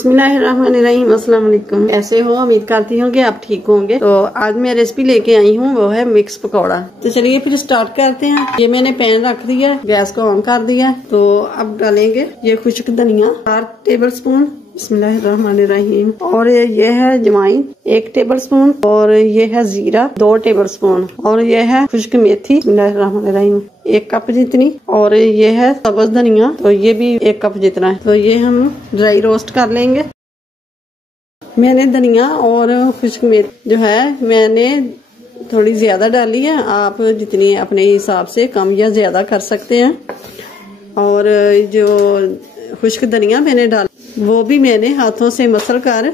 बिस्मिल्लाहिर्रहमानिर्रहीम। अस्सलाम वालेकुम। कैसे हो? उम्मीद करती हूँ कि आप ठीक होंगे। तो आज मैं रेसिपी लेके आई हूँ, वो है मिक्स पकौड़ा। तो चलिए फिर स्टार्ट करते हैं। ये मैंने पैन रख दिया, गैस को ऑन कर दिया। तो अब डालेंगे ये खुश्क धनिया 4 टेबल स्पून, बिस्मिल्लाहिर्रहमानिर्रहीम। और ये है जवाइन 1 टेबल स्पून, और ये है जीरा 2 टेबल स्पून, और ये है खुश्क मेथी बिस्मिल्लाहिर्रहमानिर्रहीम 1 कप जितनी, और ये है सब्ज धनिया, तो ये भी 1 कप जितना है। तो ये हम ड्राई रोस्ट कर लेंगे। मैंने धनिया और खुश्क मेथी जो है मैंने थोड़ी ज्यादा डाली है, आप जितनी अपने हिसाब से कम या ज्यादा कर सकते हैं। और जो खुश्क धनिया मैंने डाल वो भी मैंने हाथों से मसल कर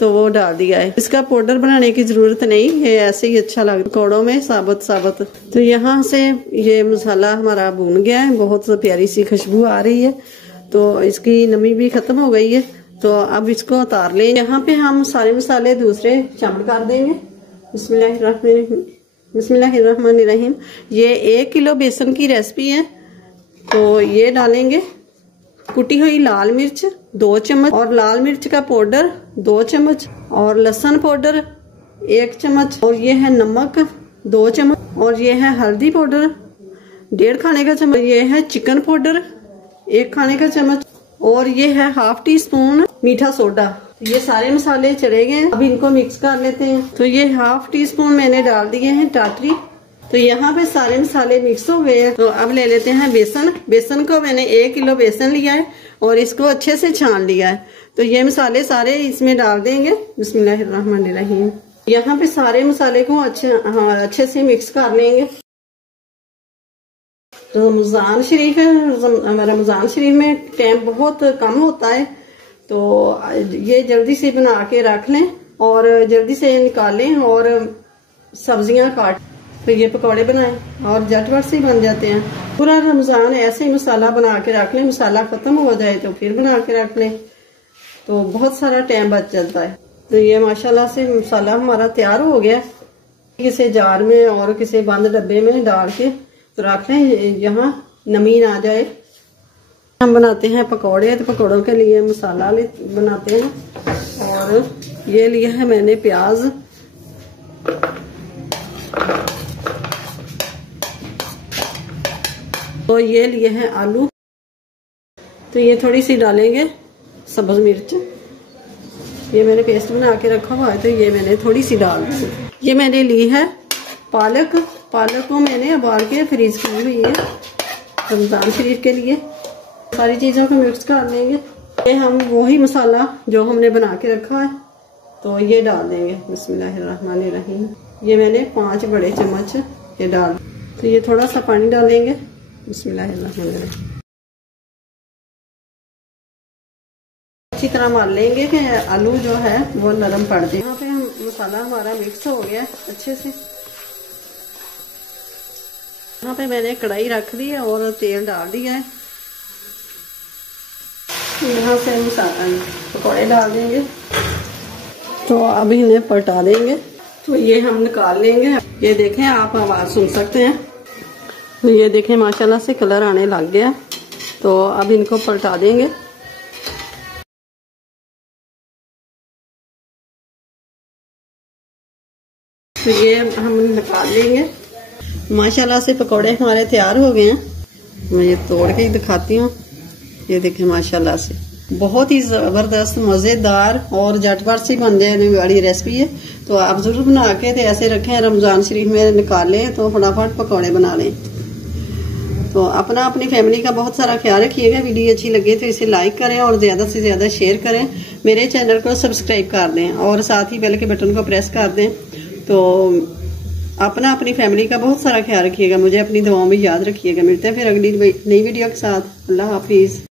तो वो डाल दिया है। इसका पाउडर बनाने की जरूरत नहीं, ये ऐसे ही अच्छा लगता है पकौड़ों में साबुत साबुत। तो यहाँ से ये मसाला हमारा भून गया है, बहुत प्यारी सी खुशबू आ रही है। तो इसकी नमी भी खत्म हो गई है। तो अब इसको उतार लें। यहाँ पे हम सारे मसाले दूसरे शामिल कर देंगे। बिस्मिल्लाहिर्रहमानिर्रहीम। ये 1 किलो बेसन की रेसिपी है। तो ये डालेंगे कुटी हुई लाल मिर्च 2 चम्मच, और लाल मिर्च का पाउडर 2 चम्मच, और लहसुन पाउडर 1 चम्मच, और ये है नमक 2 चम्मच, और ये है हल्दी पाउडर 1.5 खाने का चम्मच, ये है चिकन पाउडर 1 खाने का चम्मच, और ये है ½ टी स्पून मीठा सोडा। ये सारे मसाले चले गए। अब इनको मिक्स कर लेते हैं। तो ये ½ टी स्पून मैंने डाल दिए हैं टाटरी। तो यहाँ पे सारे मसाले मिक्स हो गए हैं। तो अब ले लेते हैं बेसन। बेसन को मैंने 1 किलो बेसन लिया है और इसको अच्छे से छान लिया है। तो ये मसाले सारे इसमें डाल देंगे। बिस्मिल्लाहिर्रहमानिर्रहीम। यहाँ पे सारे मसाले को अच्छे से मिक्स कर लेंगे। रमजान शरीफ है, रमजान शरीफ में टाइम बहुत कम होता है। तो ये जल्दी से बना के रख लें और जल्दी से निकालें और सब्जियां काट तो ये पकौड़े बनाएं और झटपट से बन जाते हैं। पूरा रमजान ऐसे ही मसाला बना के रख लें, मसाला खत्म हो जाए तो फिर बना के रख लें, तो बहुत सारा टाइम बच जाता है। तो ये माशाल्लाह से मसाला हमारा तैयार हो गया। किसी जार में और किसी बंद डब्बे में डाल के तो रख लें, यहाँ नमी ना जाए। हम बनाते हैं पकौड़े, तो पकौड़ों के लिए मसाला बनाते हैं। और ये लिया है मैंने प्याज, तो ये लिए हैं आलू, तो ये थोड़ी सी डालेंगे सब्ज मिर्च। ये मैंने पेस्ट बना के रखा हुआ है, तो ये मैंने थोड़ी सी डाल दी। ये मैंने ली है पालक। पालक को मैंने उबाल के फ्रीज की हुई है रमजान शरीफ के लिए। सारी चीजों को मिक्स कर लेंगे। ये हम वही मसाला जो हमने बना के रखा है तो ये डाल देंगे। बिस्मिल्लाहिर्रहमानिर्रहीम। ये मैंने 5 बड़े चम्मच ये डाल। तो ये थोड़ा सा पानी डालेंगे। बिस्मिल्लाहिर्रहमानिर्रहीम। अच्छी तरह मार लेंगे कि आलू जो है वो नरम पड़ जाए। यहाँ पे हम मसाला हमारा मिक्स हो गया अच्छे से। यहाँ पे मैंने कढ़ाई रख दी है और तेल डाल दिया है। यहाँ से हम पकौड़े डाल देंगे। तो अब इन्हें पलटा देंगे। तो ये हम निकाल लेंगे। ये देखें, आप आवाज सुन सकते हैं। तो ये देखें माशाल्लाह से कलर आने लग गया। तो अब इनको पलटा देंगे। तो ये हम निकाल लेंगे। माशाल्लाह से पकौड़े हमारे तैयार हो गए हैं। मैं ये तोड़ के ही दिखाती हूँ। ये देखें माशाल्लाह से बहुत ही जबरदस्त मजेदार और झटपट से बन जाने वाली रेसिपी है। तो आप जरूर बना के तो ऐसे रखें, रमजान शरीफ में निकालें तो फटाफट पकौड़े बना लें। तो अपना अपनी फैमिली का बहुत सारा ख्याल रखिएगा। वीडियो अच्छी लगे तो इसे लाइक करें और ज्यादा से ज्यादा शेयर करें। मेरे चैनल को सब्सक्राइब कर दें और साथ ही बेल के बटन को प्रेस कर दें। तो अपना अपनी फैमिली का बहुत सारा ख्याल रखिएगा। मुझे अपनी दुआओं में याद रखिएगा। मिलते हैं फिर अगली नई वीडियो के साथ। अल्लाह हाफिज।